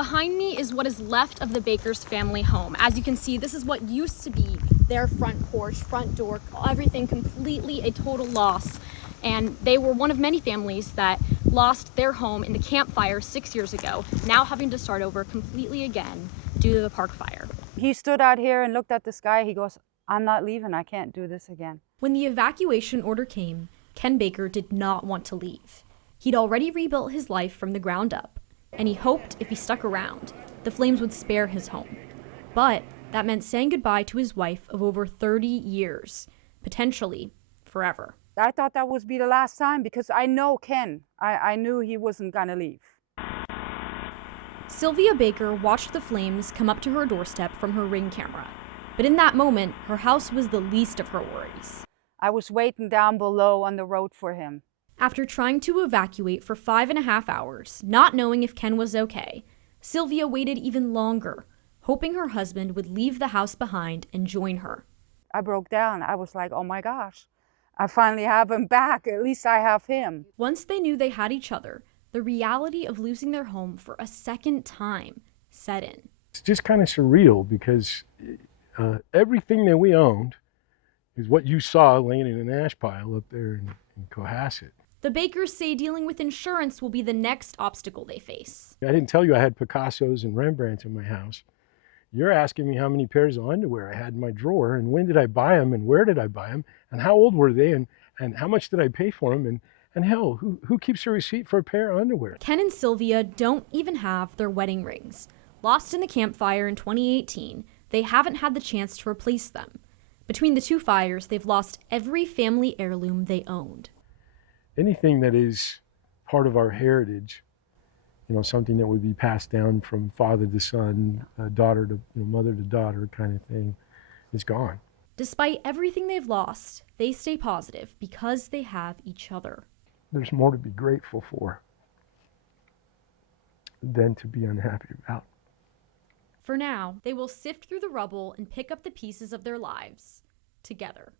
Behind me is what is left of the Baker's family home. As you can see, this is what used to be their front porch, front door, everything completely a total loss. And they were one of many families that lost their home in the Camp Fire 6 years ago, now having to start over completely again due to the Park Fire. He stood out here and looked at the sky. He goes, "I'm not leaving. I can't do this again." When the evacuation order came, Ken Baker did not want to leave. He'd already rebuilt his life from the ground up, and he hoped if he stuck around, the flames would spare his home. But that meant saying goodbye to his wife of over 30 years, potentially forever. I thought that would be the last time because I know Ken. I knew he wasn't gonna leave. Sylvia Baker watched the flames come up to her doorstep from her Ring camera. But in that moment, her house was the least of her worries. I was waiting down below on the road for him. After trying to evacuate for 5.5 hours, not knowing if Ken was okay, Sylvia waited even longer, hoping her husband would leave the house behind and join her. I broke down. I was like, oh my gosh, I finally have him back. At least I have him. Once they knew they had each other, the reality of losing their home for a second time set in. It's just kind of surreal because everything that we owned is what you saw laying in an ash pile up there in Cohasset. The Bakers say dealing with insurance will be the next obstacle they face. I didn't tell you I had Picassos and Rembrandts in my house. You're asking me how many pairs of underwear I had in my drawer, and when did I buy them, and where did I buy them, and how old were they, and how much did I pay for them, and hell, who keeps a receipt for a pair of underwear? Ken and Sylvia don't even have their wedding rings. Lost in the Camp Fire in 2018, they haven't had the chance to replace them. Between the two fires, they've lost every family heirloom they owned. Anything that is part of our heritage, something that would be passed down from father to son, daughter to mother to daughter kind of thing, is gone. Despite everything they've lost, they stay positive because they have each other. There's more to be grateful for than to be unhappy about. For now, they will sift through the rubble and pick up the pieces of their lives together.